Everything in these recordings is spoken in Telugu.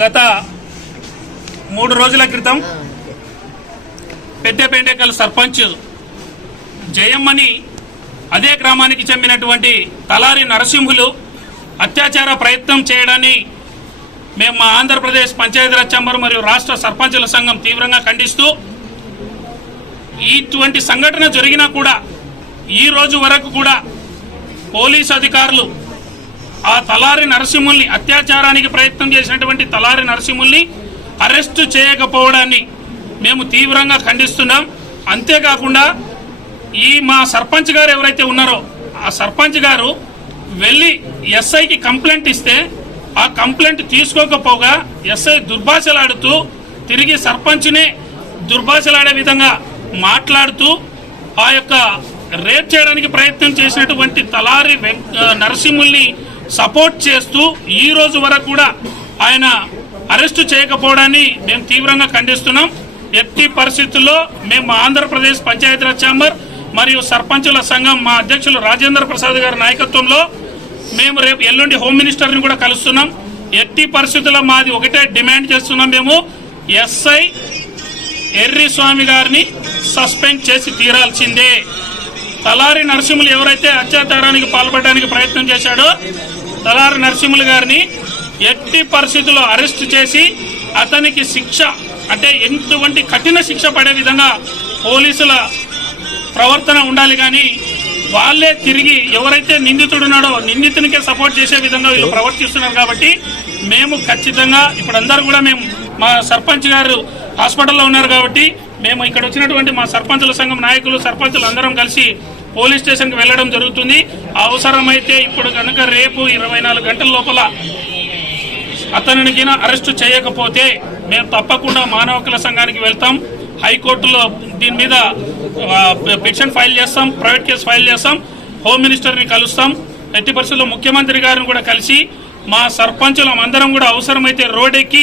గత మూడు రోజుల క్రితం పెద్దపేండేకల్ సర్పంచ్ జయమ్మని అదే గ్రామానికి చెందినటువంటి తలారి నరసింహులు అత్యాచార ప్రయత్నం చేయడాన్ని మేము మా ఆంధ్రప్రదేశ్ పంచాయతీరాజ్ ఛాంబర్ మరియు రాష్ట్ర సర్పంచుల సంఘం తీవ్రంగా ఖండిస్తూ ఇటువంటి సంఘటన జరిగినా కూడా ఈ రోజు వరకు కూడా పోలీస్ అధికారులు ఆ తలారి నరసింహుల్ని అత్యాచారానికి ప్రయత్నం చేసినటువంటి తలారి నరసింహుల్ని అరెస్టు చేయకపోవడాన్ని మేము తీవ్రంగా ఖండిస్తున్నాం. అంతేకాకుండా ఈ మా సర్పంచ్ గారు ఎవరైతే ఉన్నారో ఆ సర్పంచ్ గారు వెళ్ళి ఎస్ఐకి కంప్లైంట్ ఇస్తే ఆ కంప్లైంట్ తీసుకోకపోగా ఎస్ఐ దుర్భాషలాడుతూ తిరిగి సర్పంచ్నే దుర్భాషలాడే విధంగా మాట్లాడుతూ ఆ యొక్క రేప్ చేయడానికి ప్రయత్నం చేసినటువంటి తలారి నరసింహుల్ని సపోర్ట్ చేస్తూ ఈ రోజు వరకు కూడా ఆయన అరెస్టు చేయకపోవడాన్ని మేము తీవ్రంగా ఖండిస్తున్నాం. ఎట్టి పరిస్థితుల్లో మేము మా ఆంధ్రప్రదేశ్ పంచాయతీరాజ్ ఛాంబర్ మరియు సర్పంచుల సంఘం మా అధ్యక్షులు రాజేంద్ర ప్రసాద్ గారి నాయకత్వంలో మేము రేపు ఎల్లుండి హోమ్ మినిస్టర్ని కూడా కలుస్తున్నాం. ఎట్టి పరిస్థితుల్లో మాది ఒకటే డిమాండ్ చేస్తున్నాం మేము. ఎస్ఐ ఎర్రి స్వామి గారిని సస్పెండ్ చేసి తీరాల్సిందే. తలారి నరసింహులు ఎవరైతే అత్యాచారానికి పాల్పడడానికి ప్రయత్నం చేశాడో తలారి నరసింహులు గారిని ఎట్టి పరిస్థితుల్లో అరెస్ట్ చేసి అతనికి శిక్ష అంటే ఎటువంటి కఠిన శిక్ష పడే విధంగా పోలీసుల ప్రవర్తన ఉండాలి కానీ వాళ్ళే తిరిగి ఎవరైతే నిందితుడున్నాడో నిందితునికే సపోర్ట్ చేసే విధంగా వీళ్ళు ప్రవర్తిస్తున్నారు కాబట్టి మేము ఖచ్చితంగా ఇప్పుడు అందరూ కూడా మేము మా సర్పంచ్ గారు హాస్పిటల్లో ఉన్నారు కాబట్టి మేము ఇక్కడ వచ్చినటువంటి మా సర్పంచుల సంఘం నాయకులు సర్పంచులు అందరం కలిసి పోలీస్ స్టేషన్కి వెళ్ళడం జరుగుతుంది. అవసరమైతే ఇప్పుడు కనుక రేపు ఇరవై నాలుగు గంటల లోపల అతనిని గిన అరెస్టు చేయకపోతే మేము తప్పకుండా మానవ హక్కుల సంఘానికి వెళ్తాం. హైకోర్టులో దీని మీద పిటిషన్ ఫైల్ చేస్తాం ప్రైవేట్ కేసు ఫైల్ చేస్తాం హోమ్ మినిస్టర్ని కలుస్తాం. ఎట్టి పరిస్థితుల్లో ముఖ్యమంత్రి గారిని కూడా కలిసి మా సర్పంచులం అందరం కూడా అవసరమైతే రోడ్డెక్కి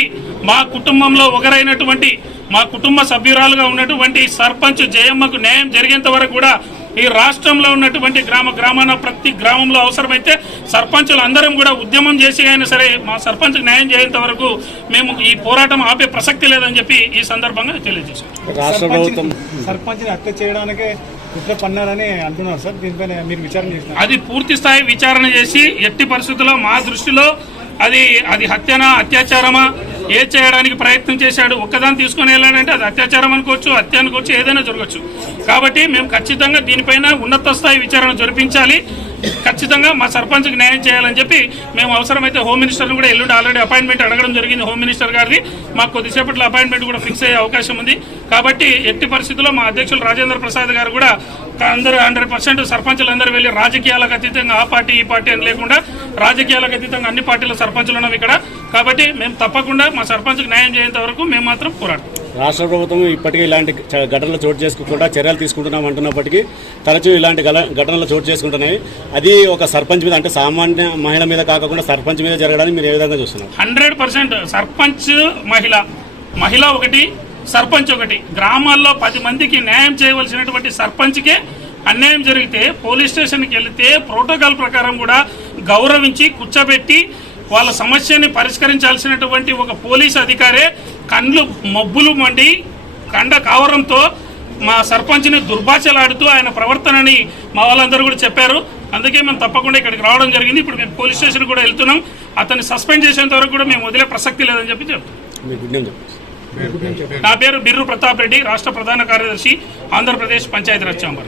మా కుటుంబంలో ఒకరైనటువంటి మా కుటుంబ సభ్యురాలుగా ఉన్నటువంటి సర్పంచ్ జయమ్మకు న్యాయం జరిగేంత వరకు కూడా ఈ రాష్ట్రంలో ఉన్నటువంటి గ్రామ గ్రామాన ప్రతి గ్రామంలో అవసరమైతే సర్పంచులు అందరం కూడా ఉద్యమం చేసి అయినా సరే మా సర్పంచ్ న్యాయం చేయేంత వరకు మేము ఈ పోరాటం ఆపే ప్రసక్తి లేదని చెప్పి ఈ సందర్భంగా తెలియజేశాం. సర్పంచ్ హత్య చేయడానికి కుట్ర పన్నారని అంటున్నారు సార్. దీనిపైన మీరు విచారణ అది పూర్తి స్థాయి విచారణ చేసి ఎట్టి పరిస్థితుల్లో మా దృష్టిలో అది అది హత్యనా అత్యాచారమా? ఏ చేయడానికి ప్రయత్నం చేశాడు ఒక్కదాన్ని తీసుకొని వెళ్ళాడంటే అది అత్యాచారం అనుకోవచ్చు హత్య అనుకోవచ్చు ఏదైనా జరగచ్చు కాబట్టి మేము ఖచ్చితంగా దీనిపైన ఉన్నత స్థాయి విచారణ జరిపించాలి. ఖచ్చితంగా మా సర్పంచ్కి న్యాయం చేయాలని చెప్పి మేము అవసరమైతే హోమ్ మినిస్టర్ని కూడా ఎల్లుండి ఆల్రెడీ అపాయింట్మెంట్ అడగడం జరిగింది హోమ్ మినిస్టర్ గారిని మాకు కొద్దిసేపట్లో అపాయింట్మెంట్ కూడా ఫిక్స్ అయ్యే అవకాశం ఉంది. కాబట్టి ఎట్టి పరిస్థితుల్లో మా అధ్యక్షులు రాజేంద్ర ప్రసాద్ గారు కూడా అందరూ హండ్రెడ్ పర్సెంట్ సర్పంచులందరూ వెళ్ళి రాజకీయాలకు అతీతంగా ఆ పార్టీ ఈ పార్టీ అని లేకుండా రాజకీయాలకు అతీతంగా అన్ని పార్టీల సర్పంచులు ఉన్నాం ఇక్కడ. కాబట్టి మేము తప్పకుండా మా సర్పంచ్కి న్యాయం చేయేంత వరకు మేము మాత్రం పోరాడతాం. రాష్ట్ర ప్రభుత్వం ఇప్పటికే ఇలాంటి ఘటనలు చోటు చేసుకోకుండా చర్యలు తీసుకుంటున్నాం అంటున్నప్పటికీ తరచూ ఇలాంటి ఘటనలు చోటు చేసుకుంటున్నాయి. అది ఒక సర్పంచ్ మీద అంటే సామాన్య మహిళ మీద కాకుండా సర్పంచ్ మీద జరగడానికి మీరు ఏ విధంగా చూస్తున్నారు? హండ్రెడ్ పర్సెంట్ సర్పంచ్ మహిళ మహిళ ఒకటి సర్పంచ్ ఒకటి. గ్రామాల్లో పది మందికి న్యాయం చేయవలసినటువంటి సర్పంచ్కే అన్యాయం జరిగితే పోలీస్ స్టేషన్కి వెళితే ప్రోటోకాల్ ప్రకారం కూడా గౌరవించి కూర్చోబెట్టి వాళ్ళ సమస్యని పరిష్కరించాల్సినటువంటి ఒక పోలీస్ అధికారే కండ్లు మబ్బులు మండి కండ కావరంతో మా సర్పంచ్ని దుర్భాషలాడుతూ ఆయన ప్రవర్తనని మా వాళ్ళందరూ కూడా చెప్పారు. అందుకే మేము తప్పకుండా ఇక్కడికి రావడం జరిగింది. ఇప్పుడు మేము పోలీస్ స్టేషన్ కూడా వెళ్తున్నాం. అతన్ని సస్పెండ్ చేసేంత వరకు కూడా మేము వదిలే ప్రసక్తి లేదని చెప్పి చెప్పండి. నా పేరు బిర్రు ప్రతాప్ రెడ్డి రాష్ట్ర ప్రధాన కార్యదర్శి ఆంధ్రప్రదేశ్ పంచాయతీరాజ్ ఛాంబర్.